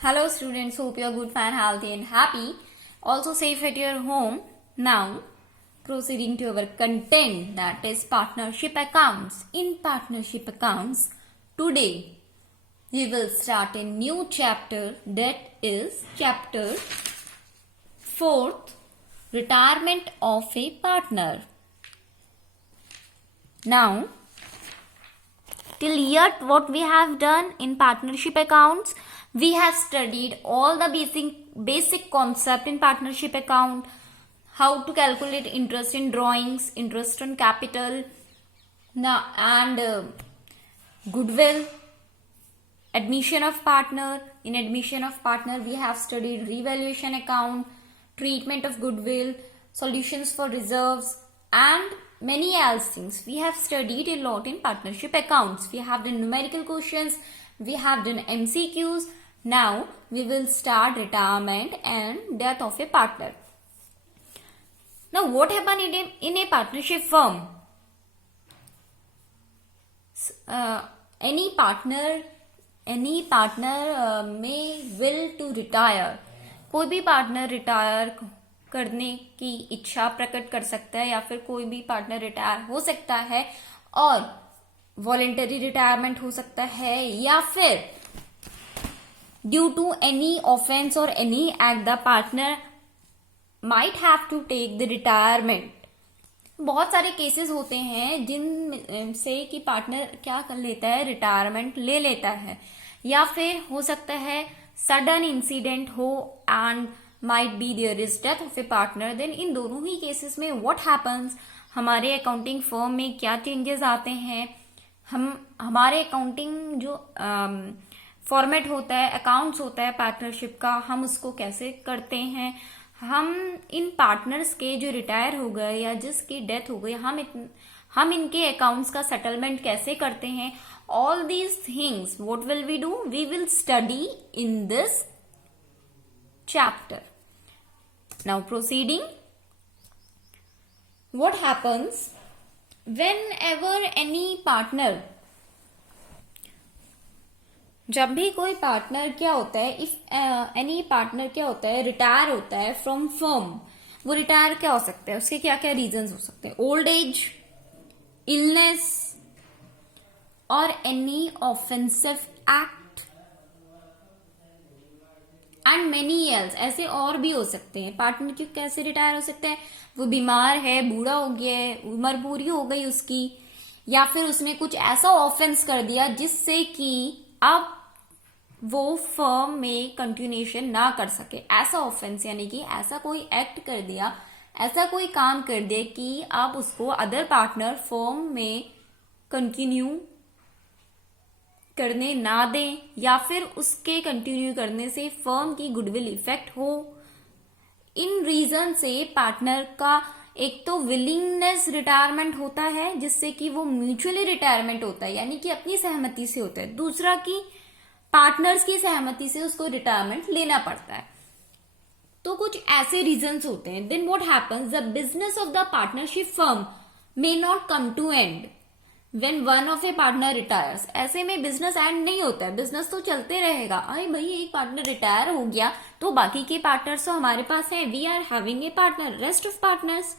Hello students, hope you are good, fine, healthy and happy. Also safe at your home. Now, proceeding to our content, that is partnership accounts. In partnership accounts, today we will start a new chapter, that is chapter 4th, retirement of a partner. Now, till here what we have done in partnership accounts, we have studied all the basic concept in partnership account, how to calculate interest in drawings, interest on capital, now and goodwill, admission of partner. In admission of partner we have studied revaluation account, treatment of goodwill, solutions for reserves and many else things. We have studied a lot in partnership accounts. We have done numerical questions, we have done MCQs. Now we will start retirement and death of a partner. Now what happened in a partnership firm? Any partner may will to retire. कोई भी partner retire करने की इच्छा प्रकट कर सकता है या फिर कोई भी पार्टनर रिटायर हो सकता है और वॉलेंटरी रिटायरमेंट हो सकता है या फिर ड्यू टू एनी ऑफेंस और any act the partner might have to take the retirement. बहुत सारे केसेस होते हैं जिन से कि पार्टनर क्या कर लेता है, रिटायरमेंट ले लेता है या फिर हो सकता है सडन इंसिडेंट हो and might be there is death of a partner. Then इन दोनों ही केसेस में व्हाट हैपन्स, हमारे अकाउंटिंग फर्म में क्या चेंजेस आते हैं, हमारे अकाउंटिंग जो फॉर्मेट होता है, अकाउंट्स होता है पार्टनरशिप का, हम उसको कैसे करते हैं, हम इन पार्टनर्स के जो रिटायर हो गए या जिसकी डेथ हो गई हम इनके अकाउंट्स का सेटलमेंट कैसे करते हैं. All these things what will we do, we will study in this chapter. Now proceeding, what happens whenever any partner, जब भी कोई पार्टनर क्या होता है, इफ एनी पार्टनर क्या होता है, रिटायर होता है फ्रॉम फर्म. वो रिटायर क्या हो सकता है, उसके क्या क्या रीजंस हो सकते हैं, ओल्ड एज, इलनेस और any offensive act and many else. ऐसे और भी हो सकते हैं. पार्टनर क्यों कैसे रिटायर हो सकते हैं, वो बीमार है, बूढ़ा हो गया है, उम्र पूरी हो गई उसकी, या फिर उसने कुछ ऐसा ऑफेंस कर दिया जिससे कि अब वो फर्म में कंटिन्यूएशन ना कर सके. ऐसा ऑफेंस यानी कि ऐसा कोई एक्ट कर दिया, ऐसा कोई काम कर दिया कि आप उसको अदर पार्टनर फर्म में कंटिन्यू करने ना दें या फिर उसके कंटिन्यू करने से फर्म की गुडविल इफेक्ट हो. इन रीजन से पार्टनर का एक तो विलिंगनेस रिटायरमेंट होता है जिससे कि वो म्यूचुअली रिटायरमेंट होता है यानी कि अपनी सहमति से होता है, दूसरा की पार्टनर्स की सहमति से उसको रिटायरमेंट लेना पड़ता है. तो कुछ ऐसे रीजंस होते हैं. Then what happens, the business of the partnership firm may not come to end when one of a partner retires. ऐसे में बिजनेस एंड नहीं होता है, बिजनेस तो चलते रहेगा. अरे भाई एक पार्टनर रिटायर हो गया तो बाकी के पार्टनर्स तो हमारे पास हैं, we are having a partner, rest of partners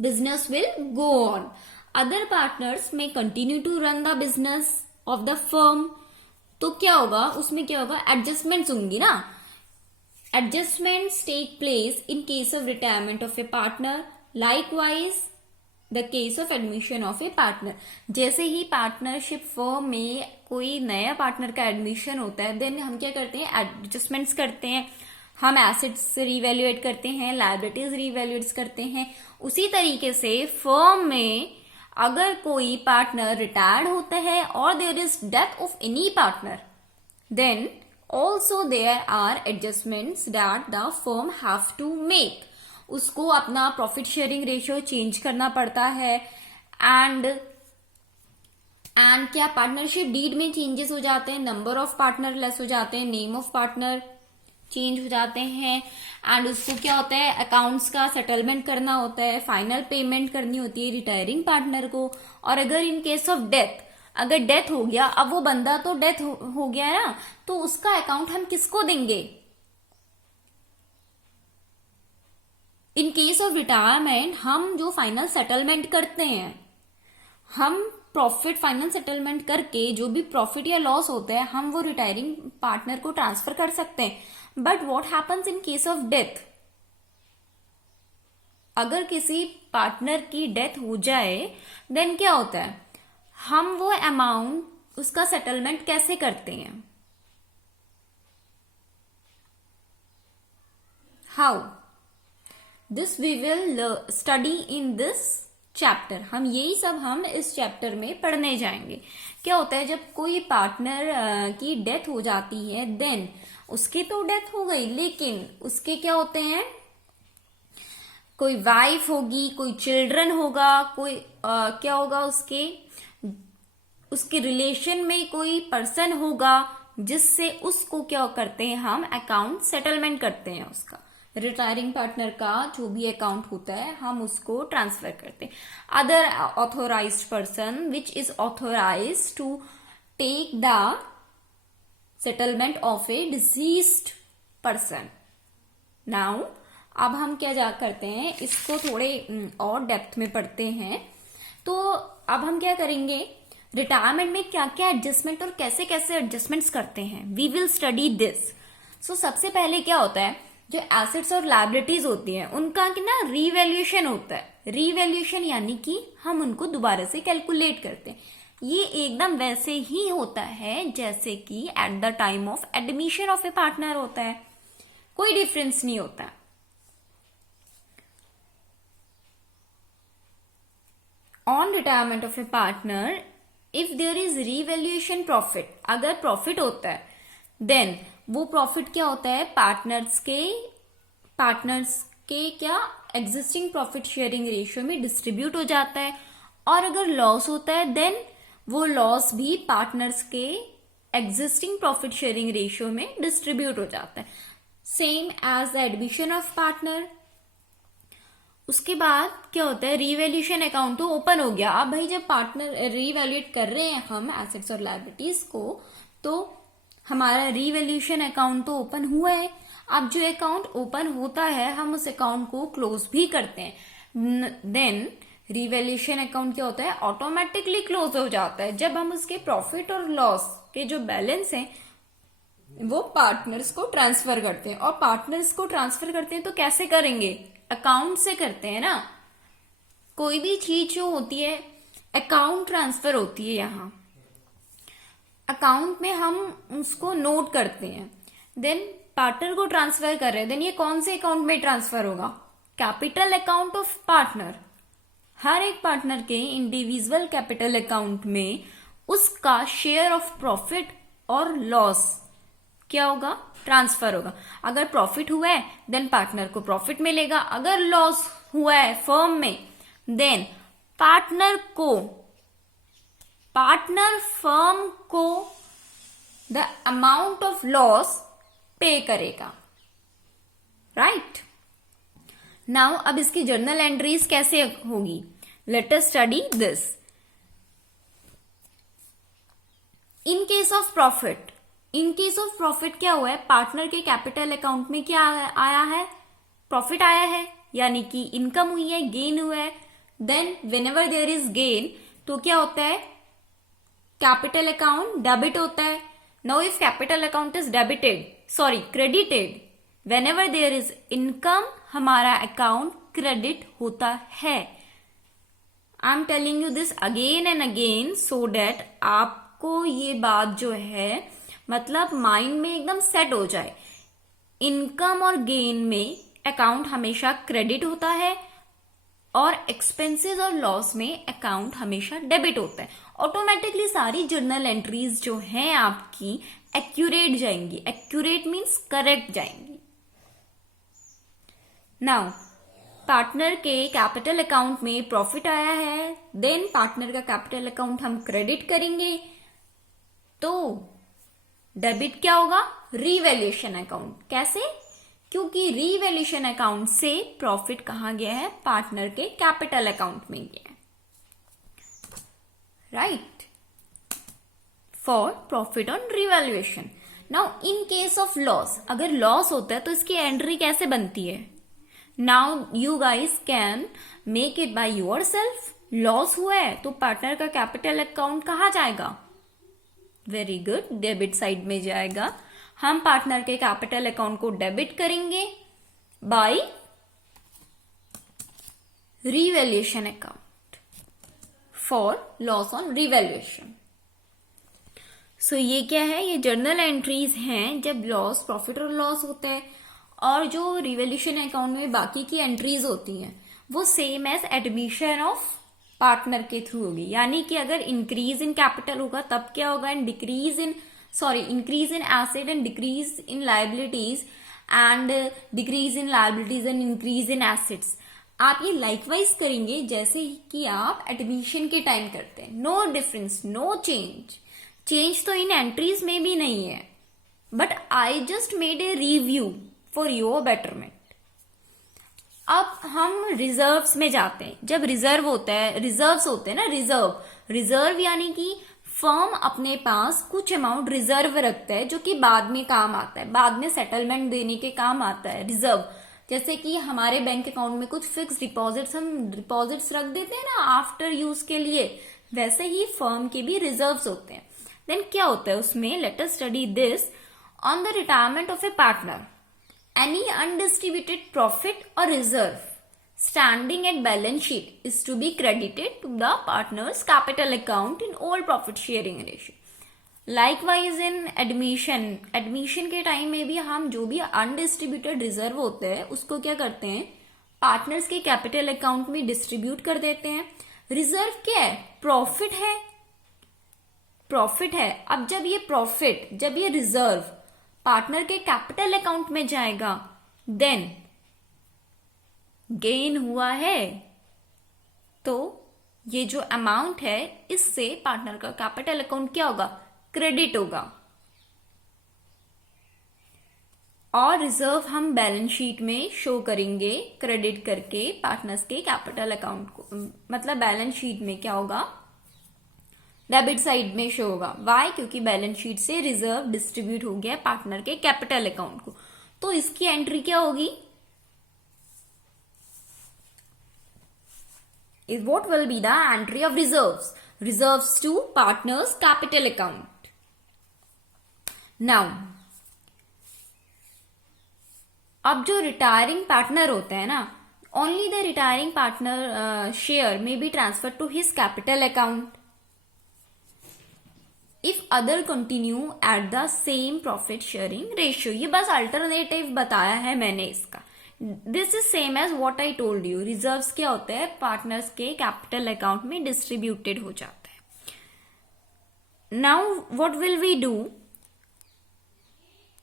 business will go on. Other partners में continue to run the business of the firm. तो क्या होगा उसमें, क्या होगा, एडजस्टमेंट्स होंगी ना. Adjustments take place in case of retirement of a partner. Likewise the case of admission of a partner. जैसे ही पार्टनरशिप फर्म में कोई नया पार्टनर का एडमिशन होता है, देन हम क्या करते हैं, एडजस्टमेंट्स करते हैं. हम एसेट्स रिवैल्यूएट करते हैं, लायबिलिटीज रिवैल्यूएट करते हैं. उसी तरीके से फर्म में अगर कोई पार्टनर रिटायर्ड होता है और there is death of any partner, then also there are adjustments that the firm have to make. उसको अपना प्रॉफिट शेयरिंग रेशियो चेंज करना पड़ता है एंड क्या पार्टनरशिप डीड में चेंजेस हो जाते हैं, नंबर ऑफ पार्टनर लेस हो जाते हैं, नेम ऑफ पार्टनर चेंज हो जाते हैं एंड उसको क्या होता है, अकाउंट्स का सेटलमेंट करना होता है, फाइनल पेमेंट करनी होती है रिटायरिंग पार्टनर को. और अगर इन केस ऑफ डेथ अगर डेथ हो गया, अब वो बंदा तो डेथ हो गया है ना, तो उसका अकाउंट हम किसको देंगे? इन केस ऑफ रिटायरमेंट हम जो फाइनल सेटलमेंट करते हैं, हम प्रॉफिट फाइनल सेटलमेंट करके जो भी प्रॉफिट या लॉस होता है हम वो रिटायरिंग पार्टनर को ट्रांसफर कर सकते हैं। But what happens in case of death? अगर किसी पार्टनर की डेथ हो जाए देन क्या होता है? हम वो अमाउंट उसका सेटलमेंट कैसे करते हैं? How? This we will study in this chapter. हम यही सब हम इस चैप्टर में पढ़ने जाएंगे। क्या होता है जब कोई पार्टनर की डेथ हो जाती है, देन उसकी तो डेथ हो गई, लेकिन उसके क्या होते हैं, कोई वाइफ होगी, कोई चिल्ड्रन होगा, कोई क्या होगा, उसके रिलेशन में कोई पर्सन होगा जिससे उसको क्या करते हैं, हम अकाउंट सेटलमेंट करते हैं। उसका रिटायरिंग पार्टनर का जो भी अकाउंट होता है हम उसको ट्रांसफर करते हैं। Other authorised person which is authorised to take the settlement of a deceased person. Now अब हम क्या करते हैं, इसको थोड़े और डेप्थ में पढ़ते हैं। तो अब हम क्या करेंगे, रिटायरमेंट में क्या क्या एडजस्टमेंट और कैसे कैसे एडजस्टमेंट्स करते हैं, वी विल स्टडी दिस। सो सबसे पहले क्या होता है, जो एसेट्स और लायबिलिटीज होती हैं उनका कि ना रीवैल्यूएशन होता है। रीवैल्यूएशन यानी कि हम उनको दोबारा से कैलकुलेट करते हैं। ये एकदम वैसे ही होता है जैसे कि at the time of admission of a partner होता है, कोई डिफरेंस नहीं होता। On retirement of a partner if there is revaluation profit, अगर प्रॉफिट होता है देन वो प्रॉफिट क्या होता है, पार्टनर्स के क्या एग्जिस्टिंग प्रॉफिट शेयरिंग रेशियो में डिस्ट्रीब्यूट हो जाता है। और अगर लॉस होता है देन वो लॉस भी पार्टनर्स के एग्जिस्टिंग प्रॉफिट शेयरिंग रेशियो में डिस्ट्रीब्यूट हो जाता है, same as the admission of partner. उसके बाद क्या होता है, रीवैल्यूएशन अकाउंट तो ओपन हो गया। अब भाई जब पार्टनर रीवैल्यूएट कर रहे हैं हम एसेट्स और लायबिलिटीज को, तो हमारा रीवैल्यूएशन अकाउंट तो ओपन हुआ है। अब जो अकाउंट ओपन होता है हम उस अकाउंट को क्लोज भी करते हैं। देन रीवैल्यूएशन अकाउंट क्या होता है, ऑटोमेटिकली क्लोज हो जाता है जब हम उसके प्रॉफिट और लॉस के जो बैलेंस हैं वो पार्टनर्स को ट्रांसफर करते हैं। और पार्टनर्स को ट्रांसफर करते हैं तो कैसे करेंगे, अकाउंट से करते हैं ना। कोई भी चीज जो होती है अकाउंट ट्रांसफर होती है, यहाँ अकाउंट में हम उसको नोट करते हैं। देन पार्टनर को ट्रांसफर कर रहे हैं, देन ये कौन से अकाउंट में ट्रांसफर होगा, कैपिटल अकाउंट ऑफ पार्टनर। हर एक पार्टनर के इंडिविजुअल कैपिटल अकाउंट में उसका शेयर ऑफ प्रॉफिट और लॉस क्या होगा, ट्रांसफर होगा। अगर प्रॉफिट हुआ है देन पार्टनर को प्रॉफिट मिलेगा, अगर लॉस हुआ है फर्म में देन पार्टनर फर्म को द अमाउंट ऑफ लॉस पे करेगा, राइट। नाउ अब इसकी जर्नल एंट्रीज कैसे होगी, let us study this. In case of profit क्या हुआ है, पार्टनर के कैपिटल अकाउंट में क्या आया है, प्रॉफिट आया है, यानी कि इनकम हुई है, गेन हुआ है। Then whenever there is gain तो क्या होता है, कैपिटल अकाउंट डेबिट होता है। Now if capital account is credited, whenever there is income हमारा अकाउंट क्रेडिट होता है। I am telling you this again and again so that आपको ये बात जो है मतलब माइंड में एकदम सेट हो जाए। इनकम और गेन में अकाउंट हमेशा क्रेडिट होता है और एक्सपेंसेस और लॉस में अकाउंट हमेशा डेबिट होता है। ऑटोमेटिकली सारी जर्नल एंट्रीज जो हैं आपकी एक्यूरेट जाएंगी। एक्यूरेट मीन्स करेक्ट जाएंगी। नाउ पार्टनर के कैपिटल अकाउंट में प्रॉफिट आया है, देन पार्टनर का कैपिटल अकाउंट हम क्रेडिट करेंगे तो डेबिट क्या होगा, रीवैल्यूएशन अकाउंट। कैसे, क्योंकि रीवैल्यूएशन अकाउंट से प्रॉफिट कहां गया है, पार्टनर के कैपिटल अकाउंट में गया है, right. For profit on revaluation. Now in case of loss, अगर लॉस होता है तो इसकी एंट्री कैसे बनती है? Now you guys can make it by your self. Loss हुआ है तो पार्टनर का कैपिटल अकाउंट कहाँ जाएगा? वेरी गुड, डेबिट साइड में जाएगा। हम पार्टनर के कैपिटल अकाउंट को डेबिट करेंगे by revaluation account for loss on revaluation. So ये क्या है? ये जर्नल एंट्रीज हैं जब लॉस, प्रॉफिट और लॉस होता है, और जो रिवैल्यूएशन अकाउंट में बाकी की एंट्रीज होती हैं वो same as admission of partner के थ्रू होगी। यानी कि अगर इंक्रीज इन कैपिटल होगा तब क्या होगा? Increase in asset and decrease in liabilities, and decrease in liabilities and increase in assets. आप ये लाइकवाइज करेंगे जैसे कि आप एडमिशन के टाइम करते हैं। No difference, no change. Change तो इन एंट्रीज में भी नहीं है, but I just made a review for your betterment. अब हम रिजर्व्स में जाते हैं। जब रिजर्व्स होते हैं ना, रिजर्व यानी कि फर्म अपने पास कुछ अमाउंट रिजर्व रखता है जो कि बाद में काम आता है, बाद में सेटलमेंट देने के काम आता है। रिजर्व जैसे कि हमारे बैंक अकाउंट में कुछ फिक्स डिपॉजिट्स, हम डिपॉजिट्स रख देते हैं ना आफ्टर यूज के लिए, वैसे ही फर्म के भी रिजर्व्स होते हैं। देन क्या होता है उसमें? Let us study this. On the retirement of a partner, any undistributed profit or reserve standing at balance sheet is to be credited to the partner's capital account in all profit sharing ratio. Likewise in admission के time में भी हम जो भी undistributed reserve होते हैं उसको क्या करते हैं? पार्टनर्स के कैपिटल अकाउंट में डिस्ट्रीब्यूट कर देते हैं। रिजर्व क्या है? प्रॉफिट है। अब जब ये रिजर्व पार्टनर के कैपिटल अकाउंट में जाएगा, देन गेन हुआ है तो ये जो अमाउंट है इससे पार्टनर का कैपिटल अकाउंट क्या होगा? क्रेडिट होगा। और रिजर्व हम बैलेंस शीट में शो करेंगे क्रेडिट करके पार्टनर्स के कैपिटल अकाउंट को, मतलब बैलेंस शीट में क्या होगा? डेबिट साइड में शो होगा। वाई? क्योंकि बैलेंस शीट से रिजर्व डिस्ट्रीब्यूट हो गया पार्टनर के कैपिटल अकाउंट को, तो इसकी एंट्री क्या होगी? What will be the entry of reserves to partners capital account? Now अब जो रिटायरिंग पार्टनर होता है ना, only the retiring partner share में be transfer to his capital account if other continue at the same profit sharing ratio. ये बस alternative बताया है मैंने इसका। This is same as what I told you. Reserves क्या होते हैं? पार्टनर्स के कैपिटल अकाउंट में डिस्ट्रीब्यूटेड हो जाता है। Now what will we do?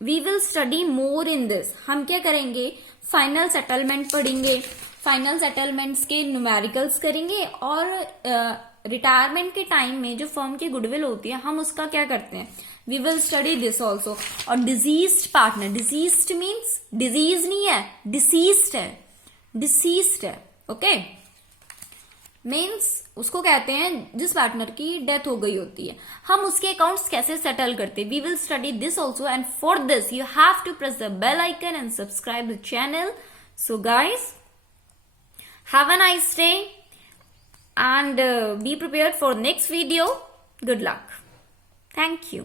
We will study more in this. हम क्या करेंगे? फाइनल सेटलमेंट पढ़ेंगे, फाइनल सेटलमेंट्स के न्यूमेरिकल्स करेंगे, और रिटायरमेंट के टाइम में जो फर्म की गुडविल होती है हम उसका क्या करते हैं? We will study this also. और deceased partner, deceased means disease नहीं है, डिसीज्ड है, ओके? मीन्स उसको कहते हैं जिस पार्टनर की डेथ हो गई होती है, हम उसके अकाउंट्स कैसे सेटल करते हैं। We will study this also, and for this you have to press the bell icon and subscribe the channel. So guys, have a nice day and be prepared for next video. Good luck. Thank you.